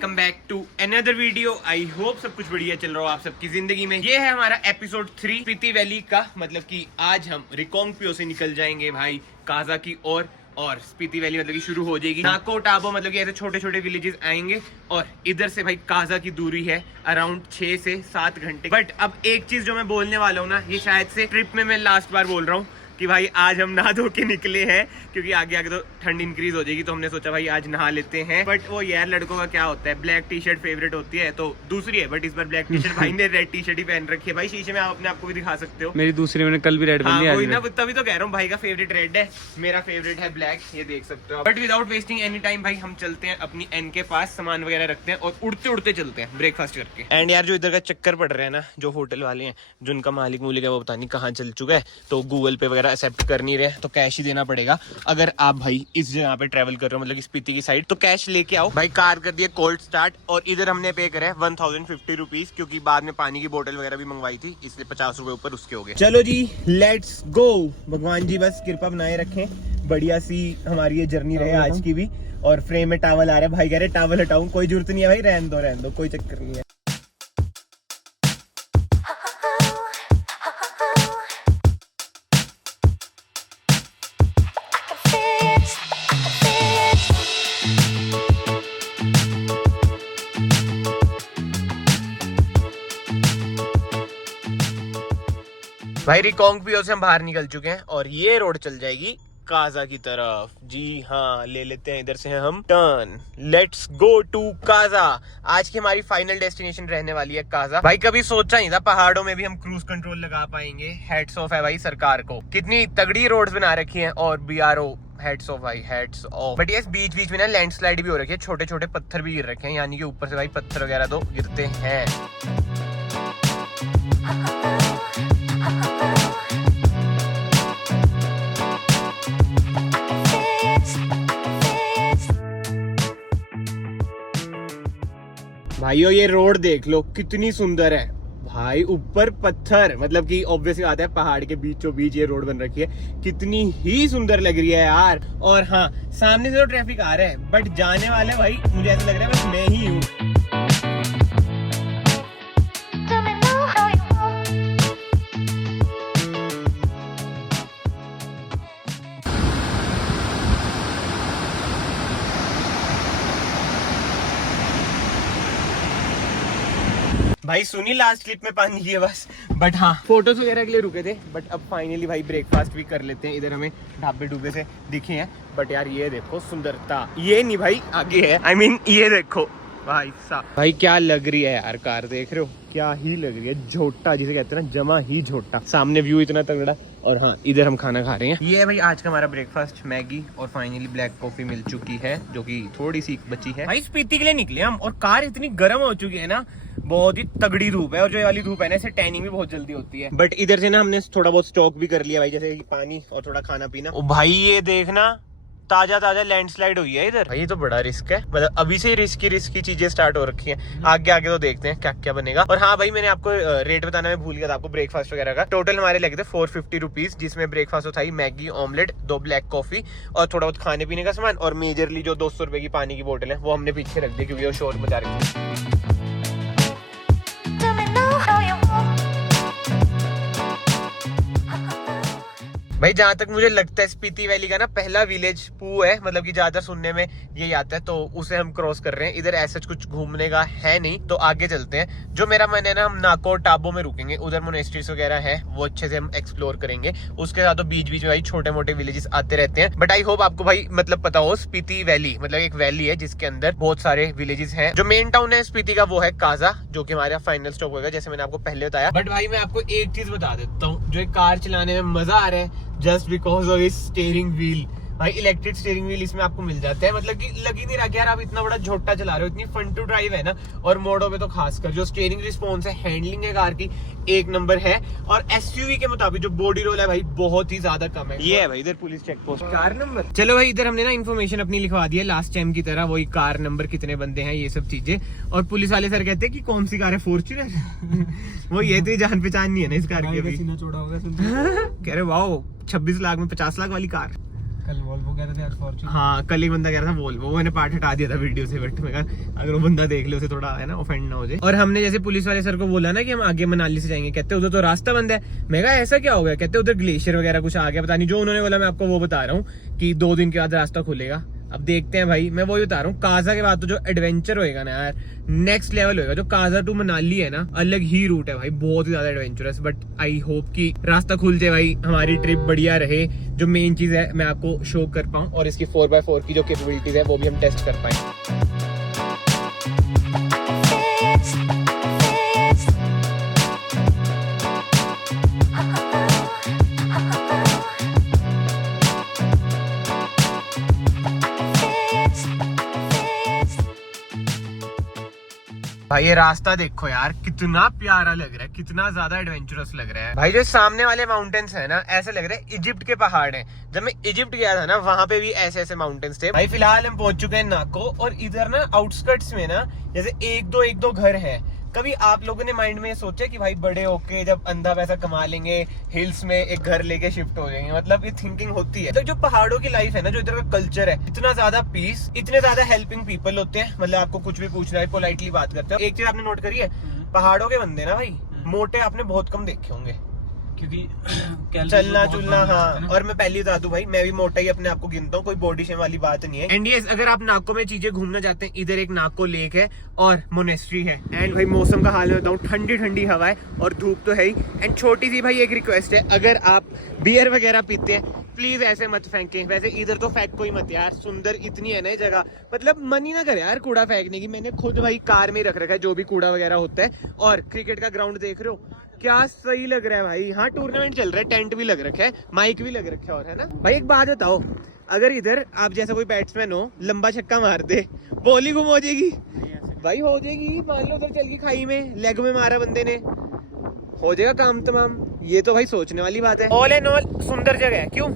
Welcome back to another video. I hope सब कुछ बढ़िया चल रहा हो आप सबकी जिंदगी में। ये है हमारा एपिसोड 3 स्पीति वैली का। मतलब कि आज हम रिकोंगपियो से निकल जाएंगे भाई काजा की और स्पीति वैली मतलब कि शुरू हो जाएगी। नाको टाबो मतलब कि ऐसे छोटे छोटे विलेजेस आएंगे और इधर से भाई काजा की दूरी है अराउंड 6 से 7 घंटे। बट अब एक चीज जो मैं बोलने वाला हूँ ना, ये शायद से ट्रिप में मैं लास्ट बार बोल रहा हूँ कि भाई आज हम नहा धो के निकले हैं, क्योंकि आगे आगे तो ठंड इंक्रीज हो जाएगी, तो हमने सोचा भाई आज नहा लेते हैं। बट वो यार लड़कों का क्या होता है, ब्लैक टी शर्ट फेवरेट होती है तो दूसरी है, बट इस बार ब्लैक टी शर्ट भाई ने रेड टी शर्ट ही पहन रखी है। भाई शीशे में आप अपने आपको भी दिखा सकते हो। मेरी दूसरी मैंने कल भी रेड हाँ, पहनी ना तभी तो कह रहा हूँ भाई का फेवरेट रेड है, मेरा फेवरेट है ब्लैक, ये देख सकते हो। But without wasting any time भाई हम चलते हैं अपनी एन के पास, सामान वगैरह रखते हैं और उड़ते उड़ते चलते हैं ब्रेकफास्ट करके। एंड यार जो इधर का चक्कर पड़ रहा है ना, जो होटल वाले हैं, जो उनका मालिक मूलिक है वो पता नहीं कहाँ चल चुका है, तो गूगल पे वगैरह एक्सेप्ट कर नहीं रहे, तो कैश ही देना पड़ेगा। अगर आप भाई इस जगह पे ट्रेवल कर रहे हो मतलब कि स्पीति की साइड, तो कैश लेके आओ। भाई कार कर दिया कोल्ड स्टार्ट और इधर हमने पे करे 1050 रुपीज, क्योंकि बाद में पानी की बोतल वगैरह भी मंगवाई थी, इसलिए 50 रुपए ऊपर उसके हो गए। चलो जी लेट्स गो। भगवान जी बस कृपा बनाए रखें, बढ़िया सी हमारी ये जर्नी रहे आज की भी। और फ्रेम में टावल आ रहा है, भाई कह रहे टावल हटाऊं, कोई जरूरत नहीं है भाई, रहने दो कोई चक्कर नहीं है। भाई रिकोंगपियो से हम बाहर निकल चुके हैं और ये रोड चल जाएगी काजा की तरफ। जी हाँ, ले लेते हैं इधर से हैं हम turn. Let's go to Kaza. आज की हमारी फाइनल डेस्टिनेशन रहने वाली है काजा। भाई कभी सोचा नहीं था पहाड़ों में भी हम क्रूज कंट्रोल लगा पाएंगे। हेड्स ऑफ है भाई सरकार को, कितनी तगड़ी रोड्स बना रखी हैं। और BRO हेड्स ऑफ भाई, हेड्स ऑफ। बट ये बीच बीच में ना लैंडस्लाइड भी हो रखी है, छोटे छोटे पत्थर भी गिर रखे हैं, यानी कि ऊपर से भाई पत्थर वगैरह तो गिरते हैं। भाइयों ये रोड देख लो कितनी सुंदर है भाई, ऊपर पत्थर, मतलब कि ऑब्वियसली आता है पहाड़ के बीचों बीच ये रोड बन रखी है, कितनी ही सुंदर लग रही है यार। और हाँ, सामने से तो ट्रैफिक आ रहा है, बट जाने वाले भाई मुझे ऐसा लग रहा है बस मैं ही हूँ। भाई सुनी लास्ट क्लिप में पानी की है बस, बट हाँ फोटोज वगैरह के लिए रुके थे। बट अब फाइनली भाई ब्रेकफास्ट भी कर लेते हैं। इधर हमें ढाबे डूबे से दिखे हैं, बट यार ये देखो सुंदरता, ये नहीं भाई आगे है, I mean, ये देखो भाई साहब, भाई क्या लग रही है यार कार, देख रहे हो क्या ही लग रही है, झोटा जिसे कहते हैं ना, जमा ही झोटा। सामने व्यू इतना तगड़ा। और हाँ इधर हम खाना खा रहे हैं। ये है भाई आज का हमारा ब्रेकफास्ट, मैगी और फाइनली ब्लैक कॉफी मिल चुकी है, जो कि थोड़ी सी बची है। भाई स्पीति के लिए निकले हम और कार इतनी गर्म हो चुकी है ना, बहुत ही तगड़ी धूप है, और जो वाली धूप है ना इससे टैनिंग भी बहुत जल्दी होती है। बट इधर से ना हमने थोड़ा बहुत स्टॉक भी कर लिया भाई, जैसे कि पानी और थोड़ा खाना पीना। ओ भाई ये देखना ताजा ताजा लैंडस्लाइड हुई है इधर। भाई ये तो बड़ा रिस्क है, मतलब अभी से रिस्की चीजें स्टार्ट हो रखी हैं। आगे आगे तो देखते हैं क्या क्या बनेगा। और हाँ भाई मैंने आपको रेट बताना मैं भूल गया था आपको ब्रेकफास्ट वगैरह का। टोटल हमारे लगे थे 450 रुपीज, जिसमें ब्रेकफास्ट होता है मैगी, ऑमलेट, 2 ब्लैक कॉफी और थोड़ा बहुत खाने पीने का सामान, और मेजरली जो 200 रुपए की पानी की बोतल है वो हमने पीछे रख दी क्योंकि वो शोर मचा रही थी। भाई जहाँ तक मुझे लगता है स्पीति वैली का ना पहला विलेज पू है, मतलब कि ज्यादा सुनने में यही आता है, तो उसे हम क्रॉस कर रहे हैं। इधर ऐसा कुछ घूमने का है नहीं, तो आगे चलते हैं। जो मेरा मन है ना, हम नाको टाबो में रुकेंगे, उधर मोनेस्ट्रीज वगैरह है, वो अच्छे से हम एक्सप्लोर करेंगे। उसके साथ तो बीच बीच में भाई छोटे मोटे विलेजेस आते रहते हैं। बट आई होप आपको भाई मतलब पता हो, स्पीति वैली मतलब एक वैली है जिसके अंदर बहुत सारे विलेजेस हैं। जो मेन टाउन है स्पीति का वो है काजा, जो कि हमारा फाइनल स्टॉप होगा, जैसे मैंने आपको पहले बताया। बट भाई मैं आपको एक चीज बता देता हूँ, जो एक कार चलाने में मजा आ रहा है जस्ट बिकॉज ऑफ इस स्टीयरिंग व्हील। भाई इलेक्ट्रिक स्टीयरिंग व्हील इसमें आपको मिल जाता है, मतलब कि लग ही नहीं रहा कि यार आप इतना बड़ा झोटा चला रहे हो, इतनी फन टू ड्राइव है ना। और मोडो पे तो खासकर जो स्टीयरिंग रिस्पॉन्स है, हैंडलिंग है कार की एक नंबर है। और एसयूवी के मुताबिक जो बॉडी रोल है भाई बहुत ही ज्यादा कम है। ये है भाई इधर police check post, car number. चलो भाई इधर हमने ना इन्फॉर्मेशन अपनी लिखवा दी है लास्ट टाइम की तरह, वही कार नंबर, कितने बंदे हैं, ये सब चीजें। और पुलिस वाले सर कहते हैं कि कौन सी कार है, फॉर्च्यूनर। वो ये तो जान पहचान नहीं है ना इस कार की अभी। कह रहे वाओ 26 लाख में 50 लाख वाली कार। कल वोल्वो कह रहे थे, आज फॉर्च्यूनर। हाँ कल एक बंदा कह रहा था वोल्वो, मैंने पार्ट हटा दिया था वीडियो से, बट मैं कहा अगर वो बंदा देख ले उसे थोड़ा है ना ऑफेंड ना हो जाए। और हमने जैसे पुलिस वाले सर को बोला ना कि हम आगे मनाली से जाएंगे, कहते उधर तो रास्ता बंद है। मैं कहा ऐसा क्या हो गया, कहते उधर ग्लेशियर वगैरह कुछ आ गया, पता नहीं। जो उन्होंने बोला मैं आपको वो बता रहा हूँ कि 2 दिन के बाद रास्ता खुलेगा। अब देखते हैं भाई, मैं वही बता रहा हूँ, काजा के बाद तो जो एडवेंचर होएगा ना यार, नेक्स्ट लेवल होएगा। जो काजा टू मनाली है ना, अलग ही रूट है भाई, बहुत ही ज्यादा एडवेंचरस। बट आई होप कि रास्ता खुल जाए भाई, हमारी ट्रिप बढ़िया रहे। जो मेन चीज है मैं आपको शो कर पाऊँ, और इसकी 4x4 की जो कैपेबिलिटीज है वो भी हम टेस्ट कर पाए। भाई ये रास्ता देखो यार, कितना प्यारा लग रहा है, कितना ज्यादा एडवेंचरस लग रहा है भाई। जो सामने वाले माउंटेन्स है ना, ऐसे लग रहे हैं इजिप्ट के पहाड़ हैं। जब मैं इजिप्ट गया था ना, वहां पे भी ऐसे ऐसे माउंटेन्स थे भाई। फिलहाल हम पहुंच चुके हैं नाको, और इधर ना आउटस्कर्ट्स में ना जैसे एक दो घर है। कभी आप लोगों ने माइंड में सोचा कि भाई बड़े होके जब अंधा पैसा कमा लेंगे, हिल्स में एक घर लेके शिफ्ट हो जाएंगे? मतलब ये थिंकिंग होती है। तो जो पहाड़ों की लाइफ है ना, जो इधर का कल्चर है, इतना ज्यादा पीस, इतने ज्यादा हेल्पिंग पीपल होते हैं। मतलब आपको कुछ भी पूछना है, पोलाइटली बात करते हैं। एक चीज आपने नोट करी है, पहाड़ों के बंदे ना भाई मोटे आपने बहुत कम देखे होंगे, क्योंकि चलना चुलना। हाँ, और मैं पहले बता दूं भाई, मैं भी मोटा ही अपने आप को गिनता हूँ, कोई बॉडी शेम वाली बात नहीं है। एंड यस, अगर आप नाको में चीजें घूमना चाहते हैं, इधर एक नाको लेक है और मोनेस्ट्री है। एंड भाई मौसम का हाल मैं बताऊँ, ठंडी ठंडी हवा है और धूप तो है ही। एंड छोटी सी भाई एक रिक्वेस्ट है, अगर आप बियर वगैरह पीते हैं प्लीज ऐसे मत फेंकें। वैसे इधर तो फेंक कोई मत यार, सुंदर इतनी है ना जगह, मतलब मन ही ना करे यार कूड़ा फेंकने की। मैंने खुद भाई कार में रख रखा है जो भी कूड़ा वगैरह होता है। और क्रिकेट का ग्राउंड देख रहे हो, क्या सही लग रहा है भाई। हाँ टूर्नामेंट चल रहा है, टेंट भी लग रखा है, माइक भी लग रखा है, और है ना भाई। एक बात बताओ, अगर इधर आप जैसा कोई बैट्समैन हो, लंबा छक्का मार दे, बॉल ही गुम हो जाएगी भाई, हो जाएगी। मान लो उधर चल गई खाई में, लेग में मारा बंदे ने, हो जाएगा काम तमाम। ये तो भाई सोचने वाली बात है। ऑल एंड ऑल सुंदर जगह है, क्यों?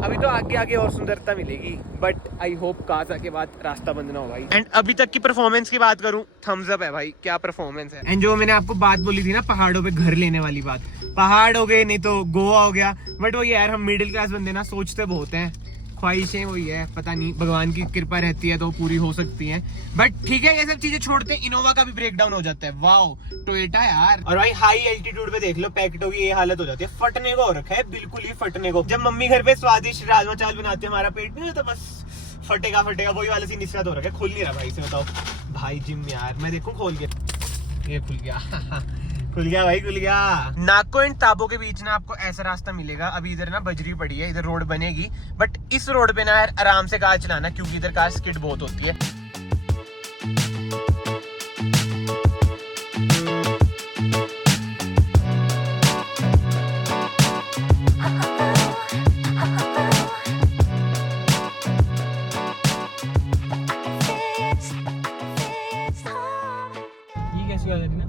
अभी तो आगे आगे और सुंदरता मिलेगी, बट आई होप काजा के बाद रास्ता बंद ना हो भाई। एंड अभी तक की परफॉर्मेंस की बात करूं, थम्स अप है भाई, क्या परफॉर्मेंस है। एंड जो मैंने आपको बात बोली थी ना पहाड़ों पे घर लेने वाली बात, पहाड़ हो गए नहीं तो गोवा हो गया। बट वो यार हम मिडिल क्लास बंदे ना सोचते बहुत हैं, ख्वाहिशें वही है, पता नहीं भगवान की कृपा रहती है तो पूरी हो सकती है। बट ठीक है, ये सब चीजें छोड़ते हैं, इनोवा का भी ब्रेक डाउन हो जाता है। वाओ टोयोटा यार। और भाई हाई एल्टीट्यूड पे देख लो, पैकेटो की ये हालत हो जाती है, फटने को हो रखा है, बिल्कुल ही फटने को। जब मम्मी घर पे स्वादिष्ट राजमा चावल बनाते हैं, हमारा पेट नहीं होता बस फटेगा फटेगा, वही वाला सीन इस हो रखा है। खुल नहीं रहा भाई से, बताओ भाई जिम यार, मैं देखूं खोल के, ये खुल गया खुल गया भाई, खुल गया। नाको एंड ताबो के बीच ना आपको ऐसा रास्ता मिलेगा। अभी इधर ना बजरी पड़ी है, इधर रोड बनेगी, बट इस रोड पे ना यार आराम से कार चलाना, क्योंकि इधर कार स्किड बहुत होती है। ये कैसी बात है ना,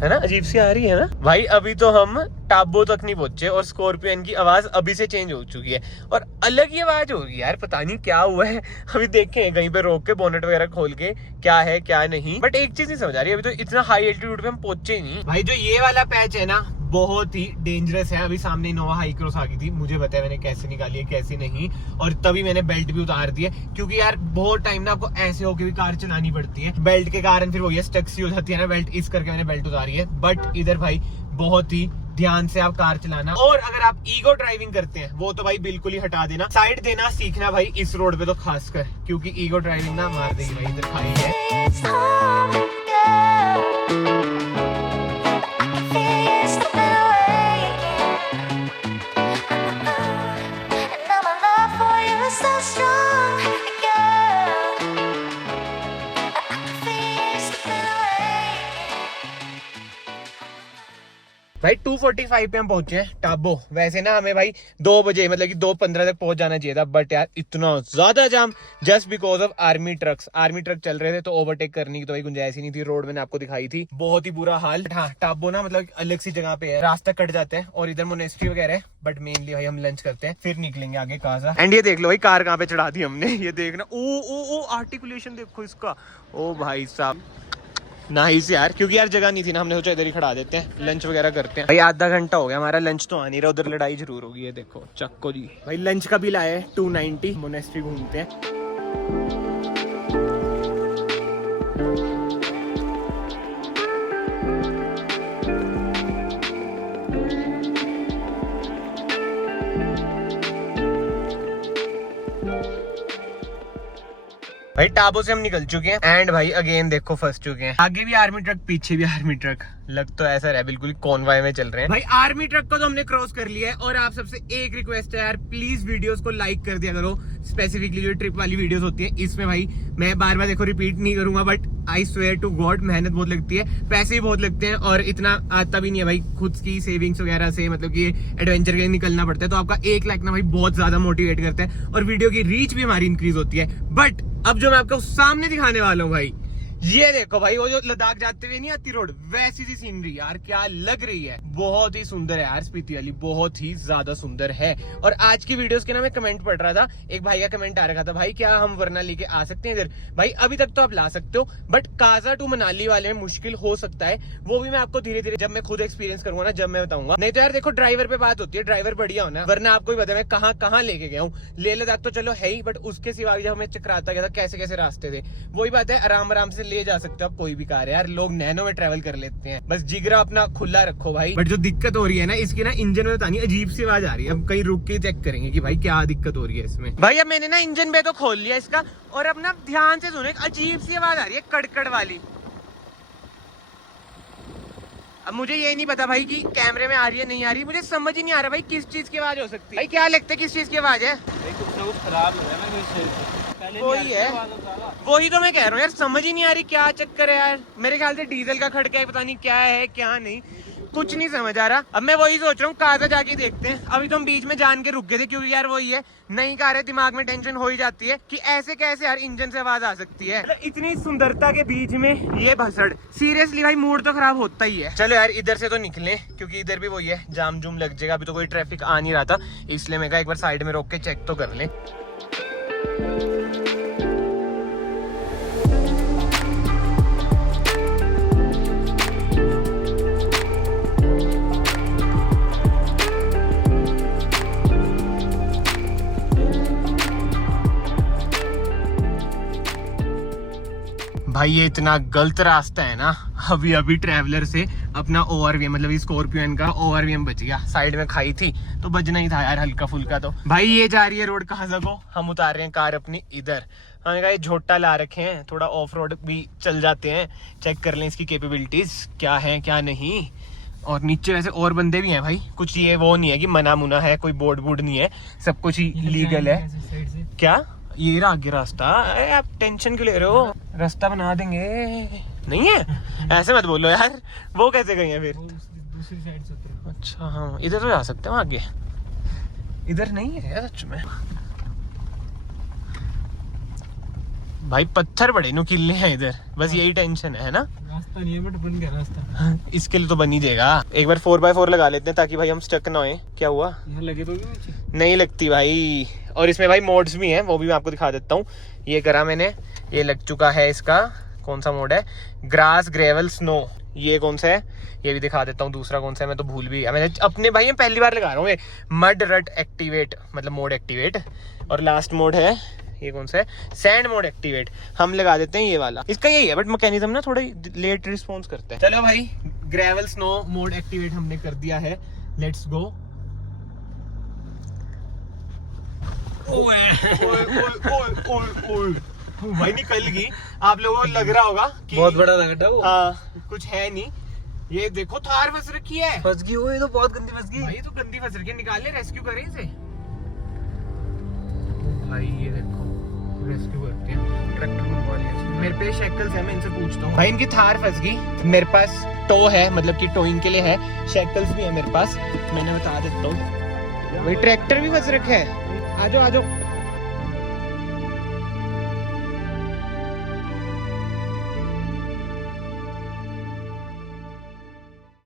है ना, अजीब सी आ रही है ना भाई। अभी तो हम टाबो तक नहीं पहुंचे और स्कॉर्पियन की आवाज अभी से चेंज हो चुकी है, और अलग ही आवाज होगी यार, पता नहीं क्या हुआ है। अभी देखें कहीं पे रोक के बोनेट वगैरह खोल के क्या है क्या नहीं। बट एक चीज नहीं समझ आ रही, अभी तो इतना हाई एल्टीट्यूड पे हम पहुंचे ही नहीं भाई। जो ये वाला पैच है ना बहुत ही डेंजरस है। अभी सामने इनोवा हाई क्रॉस आ गई थी, मुझे पता है मैंने कैसे निकाली है कैसे नहीं, और तभी मैंने बेल्ट भी उतार दी है, क्योंकि यार बहुत टाइम ना आपको ऐसे होके भी कार चलानी पड़ती है बेल्ट के कारण, फिर वो ये स्टक सी हो जाती है ना बेल्ट, इस करके मैंने बेल्ट उतारी है। बट इधर भाई बहुत ही ध्यान से आप कार चलाना, और अगर आप ईगो ड्राइविंग करते हैं वो तो भाई बिल्कुल ही हटा देना, साइड देना सीखना भाई इस रोड पे तो खासकर, क्योंकि ईगो ड्राइविंग ना मार देगी भाई, इधर खाई है। भाई 2:45 पे हम पहुंचे हैं टाबो। वैसे ना हमें भाई 2 बजे मतलब कि 2:15 तक पहुंच जाना चाहिए था, बट यार इतना ज्यादा jam just because of army truck चल रहे थे, तो ओवरटेक करने की तो भाई गुंजाइश ही नहीं थी। रोड मैंने आपको दिखाई थी, बहुत ही बुरा हाल। हाँ टाबो ना मतलब अलग सी जगह पे है, रास्ता कट जाता है, और इधर मोनेस्ट्री वगैरह है, बट मेनली भाई हम लंच करते हैं फिर निकलेंगे आगे काजा। एंड ये देख लो भाई कार कहाँ पे चढ़ा दी हमने, ये देखना, ओ आर्टिकुलेशन देखो इसका, ओ भाई साहब नाइस यार, क्योंकि यार जगह नहीं थी ना, हमने सोचा इधर ही खड़ा देते हैं, लंच वगैरह करते हैं। भाई आधा घंटा हो गया हमारा, लंच तो आ नहीं रहा, उधर लड़ाई जरूर होगी। है देखो चक्को जी, भाई लंच का बिल आया है 290। मोनेस्ट्री घूमते हैं। भाई टाबो से हम निकल चुके हैं एंड भाई अगेन देखो फंस चुके हैं। आगे भी आर्मी ट्रक, पीछे भी आर्मी ट्रक, लग तो ऐसा रहा बिल्कुल कॉन्वॉय में चल रहे हैं। भाई आर्मी ट्रक को तो हमने क्रॉस कर लिया है। और आप सबसे एक रिक्वेस्ट है यार, प्लीज वीडियोस को लाइक कर दिया करो, स्पेसिफिकली जो ट्रिप वाली वीडियोस होती है। इसमें भाई मैं बार बार देखो रिपीट नहीं करूंगा, but I swear to God मेहनत बहुत लगती है, पैसे भी बहुत लगते हैं और इतना आता भी नहीं है भाई खुद की सेविंग्स वगैरह से, मतलब कि एडवेंचर के लिए निकलना पड़ता है। तो आपका 1 लाइक ना भाई बहुत ज्यादा मोटिवेट करता है और वीडियो की रीच भी हमारी इंक्रीज होती है। बट अब जो मैं आपको सामने दिखाने वाला हूँ भाई, ये देखो भाई, वो जो लद्दाख जाते हुए नहीं आती रोड, वैसी सी सीनरी यार, क्या लग रही है। बहुत ही सुंदर है यार स्पीति वाली, बहुत ही ज्यादा सुंदर है। और आज की वीडियोस के ना मैं कमेंट पढ़ रहा था, एक भाई का कमेंट आ रखा था, भाई क्या हम वरना लेके आ सकते हैं इधर? भाई अभी तक तो आप ला सकते हो, बट काजा टू मनाली वाले में मुश्किल हो सकता है। वो भी मैं आपको धीरे धीरे जब मैं खुद एक्सपीरियंस करूंगा ना, जब मैं बताऊंगा। नहीं तो यार देखो ड्राइवर पे बात होती है, ड्राइवर बढ़िया होना, वरना आपको भी पता है मैं कहाँ कहाँ लेके गया हूँ। लेह लद्दाख तो चलो है ही, बट उसके सिवा जब हमें चक्राता गया था कैसे कैसे रास्ते थे, वही बात है। आराम आराम से ले जा सकते हो आप, कोई भी कार है यार, लोग नैनो में ट्रैवल कर लेते हैं। बस जिगरा अपना खुला रखो भाई। बट जो दिक्कत हो रही है ना, इसकी ना इंजन में बतानी अजीब सी आवाज आ रही है। अब कहीं रुक के चेक करेंगे कि भाई क्या दिक्कत हो रही है इसमें। भाई अब मैंने ना इंजन पे तो खोल लिया इसका, और अब ना ध्यान से सुनो, एक अजीब सी आवाज आ रही है कड़कड़ वाली। अब मुझे ये नहीं पता भाई कि कैमरे में आ रही है नहीं आ रही, मुझे समझ ही नहीं आ रहा भाई किस चीज की आवाज हो सकती है। भाई क्या लगता है किस चीज की आवाज है? कुछ ना कुछ खराब हो रहा है, वही है, वही तो मैं कह रहा हूँ यार, समझ ही नहीं आ रही क्या चक्कर है यार। मेरे ख्याल से डीजल का खड़का है, पता नहीं क्या है क्या नहीं, कुछ नहीं समझ आ रहा। अब मैं वही सोच रहा हूँ काजा जाके देखते हैं। अभी तो हम बीच में जान के रुक गए थे, क्योंकि यार वही है, नई कार है, दिमाग में टेंशन हो ही जाती है कि ऐसे कैसे यार इंजन से आवाज आ सकती है। इतनी सुंदरता के बीच में ये भसड़, सीरियसली भाई मूड तो खराब होता ही है। चलो यार इधर से तो निकले, क्योंकि इधर भी वही है, जाम जुम लग जाएगा। अभी तो कोई ट्रैफिक आ नहीं रहा था, इसलिए मैं कहा एक बार साइड में रोक के चेक तो कर ले। भाई ये इतना गलत रास्ता है ना, अभी अभी ट्रैवलर से अपना ओवरवीएम, मतलब स्कॉर्पियन का ओवरवीएम बच गया। साइड में खाई थी तो बजना ही था यार हल्का फुल्का। तो भाई ये जा रही है रोड काजा को, हम उतार रहे हैं कार अपनी इधर। हमने कहा ये झोटा ला रखे हैं, थोड़ा ऑफ रोड भी चल जाते हैं, चेक कर लें इसकी कैपेबिलिटीज क्या है क्या नहीं। और नीचे वैसे और बंदे भी हैं भाई, कुछ ये वो नहीं है कि मना मुना है, कोई बोर्ड वोर्ड नहीं है, सब कुछ ही लीगल है। क्या ये रहा आगे रास्ता? आप टेंशन क्यों ले रहे हो, रास्ता बना देंगे। नहीं है ऐसे मत बोलो यार, वो कैसे गए हैं फिर? दूसरी साइड से। अच्छा हाँ, इधर तो जा सकते हैं आगे, इधर नहीं है सच में। भाई पत्थर बड़े नुकीले हैं इधर, बस यही टेंशन है ना। रास्ता नहीं है बट बन गया रास्ता। इसके लिए तो बन ही जाएगा। एक बार 4x4 लगा लेते हैं ताकि भाई हम स्टक ना होए। क्या हुआ? यहाँ लगे तो नहीं लगती भाई। और इसमें भाई मोड्स भी हैं, वो भी मैं आपको दिखा देता हूँ। ये करा मैंने, ये लग चुका है। इसका कौन सा मोड है? Grass, gravel, snow. ये कौन सा है ये भी दिखा देता हूँ। दूसरा कौन सा है मैं तो भूल भी गया। मैंने अपने भाई मैं पहली बार लगा रहा हूँ ये मड रट एक्टिवेट, मतलब मोड एक्टिवेट। और लास्ट मोड है ये कौन सा है? Sand mode activate. हम लगा देते हैं ये वाला। इसका यही है बट मैकेनिज्म ना थोड़ा लेट रिस्पॉन्स करता है। चलो भाई ग्रेवल स्नो मोड एक्टिवेट हमने कर दिया है, लेट्स गो। भाई निकल गई। आप लोगों को लग रहा होगा कि बहुत बड़ा गड्ढा वो। हाँ कुछ है नहीं। ये देखो थार फंस रखी है। फंस गई वो, ये तो बहुत गंदी फंस गई। भाई तो गंदी फंस रखी है, निकाल ले, रेस्क्यू करें इसे। भाई ये देखो रेस्क्यू करते हैं, ट्रैक्टर मंगवा लिया। मेरे पे शेकल्स है, मैं इनसे पूछता हूँ। भाई इनकी थार फंस गई, मेरे पास टो है, मतलब कि टोइंग के लिए है। शेकल्स भी है मेरे पास, मैंने बता देता हूँ। भाई ट्रैक्टर भी फंस रखा है। आ जाओ आ जाओ।